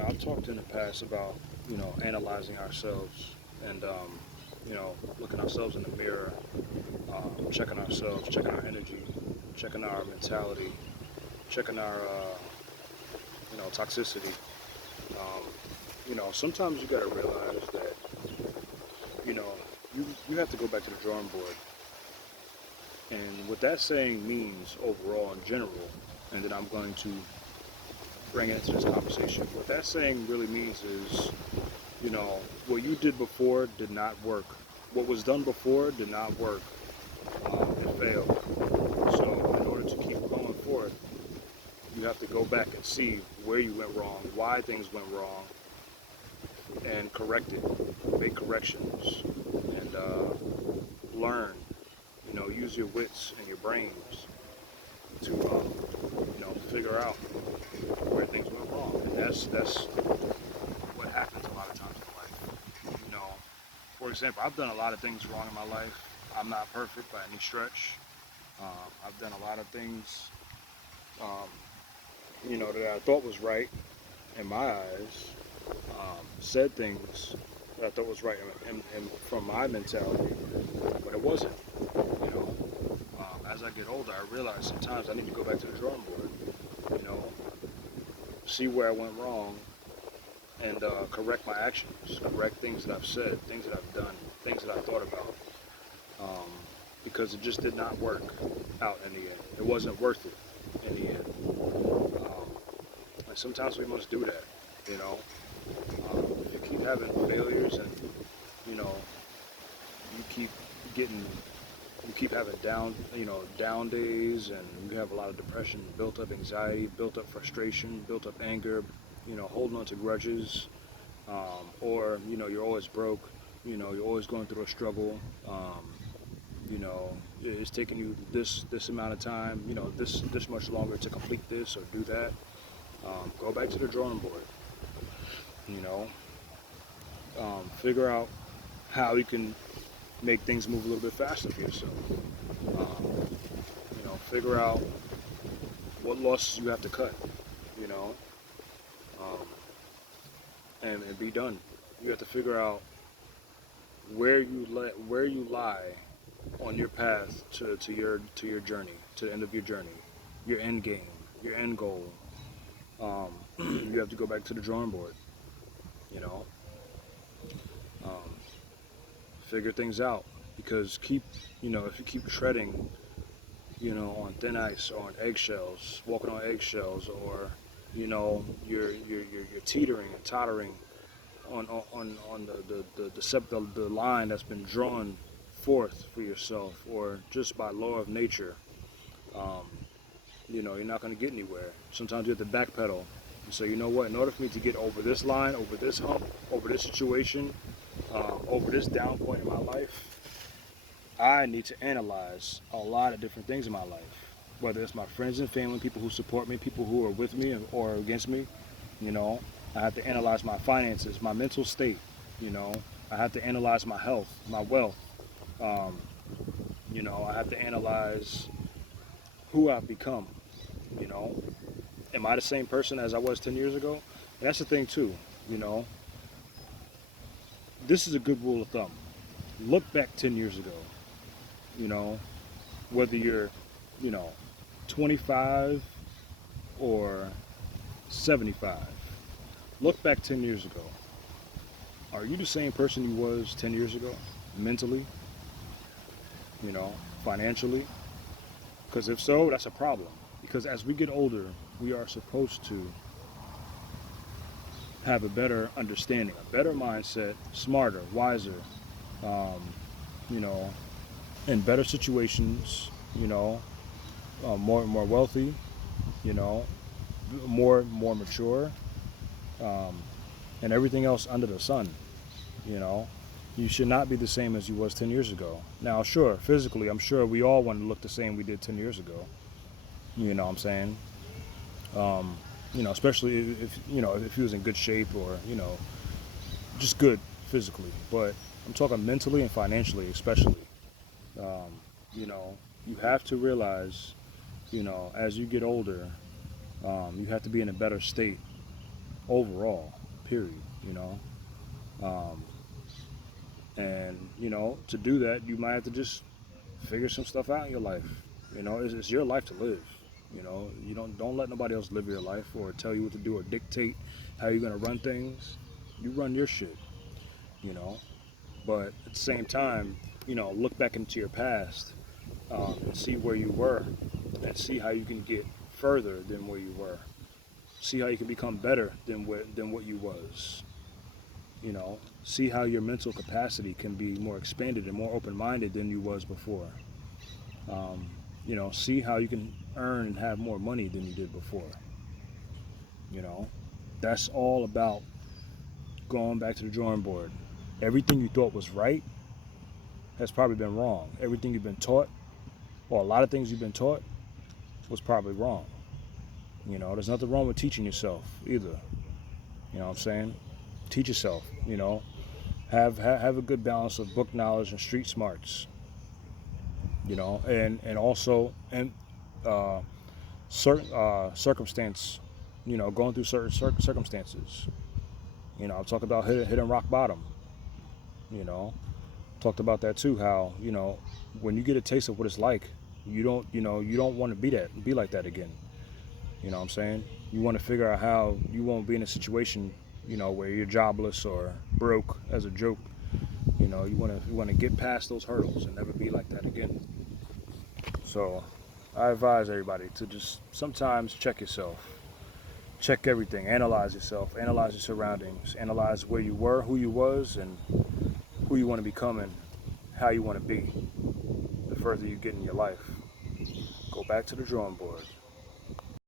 I've talked in the past about, analyzing ourselves and, looking ourselves in the mirror, checking ourselves, checking our energy, checking our mentality, checking our, toxicity. Um, Sometimes you got to realize that, you know, you have to go back to the drawing board. And what that saying means overall in general, and then I'm going to bring it into this conversation. What that saying really means is, what you did before did not work. What was done before did not work. It failed. So in order to keep going forth, you have to go back and see where you went wrong, why things went wrong, and correct it, make corrections, and learn. Use your wits and your brains to, figure out where things went wrong. And that's what happens a lot of times in life. For example, I've done a lot of things wrong in my life. I'm not perfect by any stretch. I've done a lot of things, um, that I thought was right in my eyes. Said things that I thought was right and from my mentality, but it wasn't. As I get older, I realize sometimes I need to go back to the drawing board. You know, see where I went wrong and correct my actions, correct things that I've said, things that I've done, things that I thought about, um, because it just did not work out in the end. It wasn't worth it in the end. And sometimes we must do that. You know, if you keep having failures and you know you keep getting you keep having down days, and you have a lot of depression, built up anxiety, built up frustration, built up anger, holding on to grudges, or you're always broke, you're always going through a struggle, it's taking you this amount of time, this much longer to complete this or do that. Go back to the drawing board. you know Figure out how you can make things move a little bit faster for yourself. um, Figure out what losses you have to cut, you know um, and be done. You have to figure out where you lie on your path to your journey, to the end of your journey, your end game, your end goal. You have to go back to the drawing board. You know, um, Figure things out, because if you keep treading, on thin ice or on eggshells, walking on eggshells, or you're teetering and tottering on the line that's been drawn forth for yourself, or just by law of nature. um, you're not going to get anywhere. Sometimes you have to backpedal and say, you know what, in order for me to get over this line, over this hump, over this situation, over this down point in my life, I need to analyze a lot of different things in my life, whether it's my friends and family, people who support me, people who are with me or against me. you know I have to analyze my finances, my mental state. you know I have to analyze my health, my wealth. um, I have to analyze who I've become. you know am I the same person as I was 10 years ago? And that's the thing too. you know this is a good rule of thumb. Look back 10 years ago. you know Whether you're you know 25 or 75, look back 10 years ago. Are you the same person you was 10 years ago? Mentally, you know, financially? Because if so, that's a problem. Because as we get older, we are supposed to have a better understanding, a better mindset, smarter, wiser, um, you know, in better situations, more wealthy, you know, more mature, um, and everything else under the sun. You know, you should not be the same as you was 10 years ago. Now, sure, physically, I'm sure we all want to look the same we did 10 years ago. You know what I'm saying? Um, Especially if he was in good shape, or just good physically. But I'm talking mentally and financially, especially. Um, you know, you have to realize, as you get older, you have to be in a better state. overall, period, you know. Um, and, to do that, you might have to just figure some stuff out in your life. It's your life to live. You don't let nobody else live your life or tell you what to do or dictate how you're gonna run things. You run your shit, you know. But at the same time, look back into your past, and see where you were, and see how you can get further than where you were. See how you can become better than what you was. See how your mental capacity can be more expanded and more open-minded than you was before. Um, see how you can earn and have more money than you did before. You know, that's all about going back to the drawing board. Everything you thought was right has probably been wrong. Everything you've been taught, or a lot of things you've been taught, was probably wrong. There's nothing wrong with teaching yourself either. You know what I'm saying? Teach yourself. Have a good balance of book knowledge and street smarts. And also uh, certain circumstance. Going through certain circumstances. I've talked about hitting rock bottom. You know, talked about that too. How when you get a taste of what it's like, you don't want to be like that again. You know what I'm saying? You want to figure out how you won't be in a situation, where you're jobless or broke as a joke. You want to get past those hurdles and never be like that again. So, I advise everybody to just sometimes check yourself, check everything, analyze yourself, analyze your surroundings, analyze where you were, who you was, and who you want to become and how you want to be. The further you get in your life, go back to the drawing board.